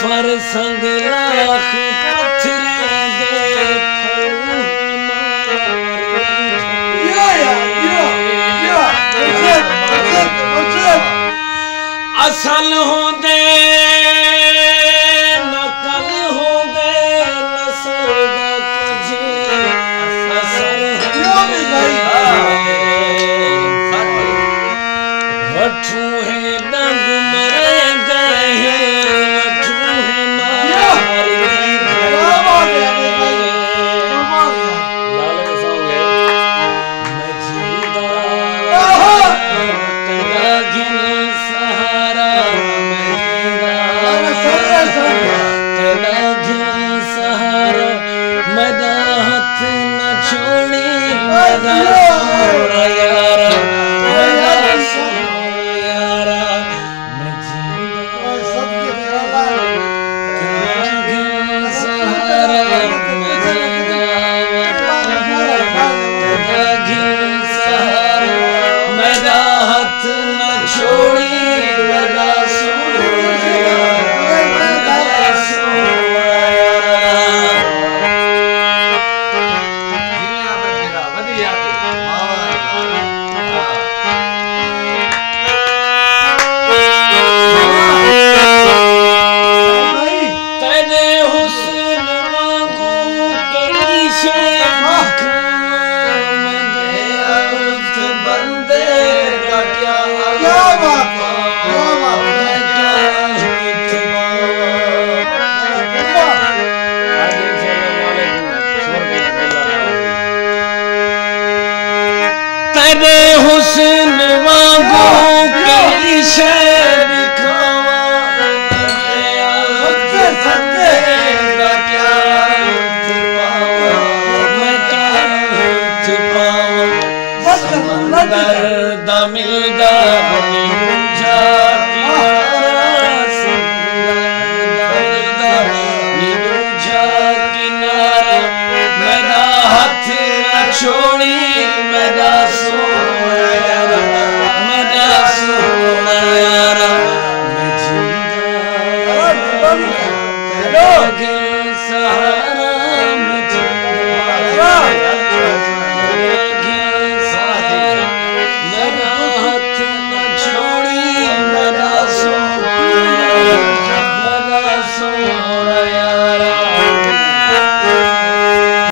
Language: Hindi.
फर संग लाख पत्थरे दे असल होंदे नकल होंदे नस्ल दा कुछ असर वठू है डंग मरे दे वठू है मार लाले सॉन्ग है मैं जीदा तेरा गिन सहारा तेरा गिन सहारा मेरा हाथ न छोड़ी मेरा सोना यारा मेरा सोना यारा मैं जीदा तेरा गिन सहारा मैं जीदा तेरा गिन सहारा मेरा हाथ न छोड़ी मेरा सोना तेरे हुस्न वांगू केड़ी शे बंदे दा क्या तेरे हुस्न वांगू केड़ी शे दिखावा दा क्या मैं क्या पावा समंदर दा मिलदा बनी जा किनारा मेरा हाथ न छोड़ी मेरा सोना यारा मेरा सोना यारा मैं जीदा तेरा गिन सहारा मैं जीदा तेरा गिन सहारा मेरा हाथ न छोड़ी मेरा सोना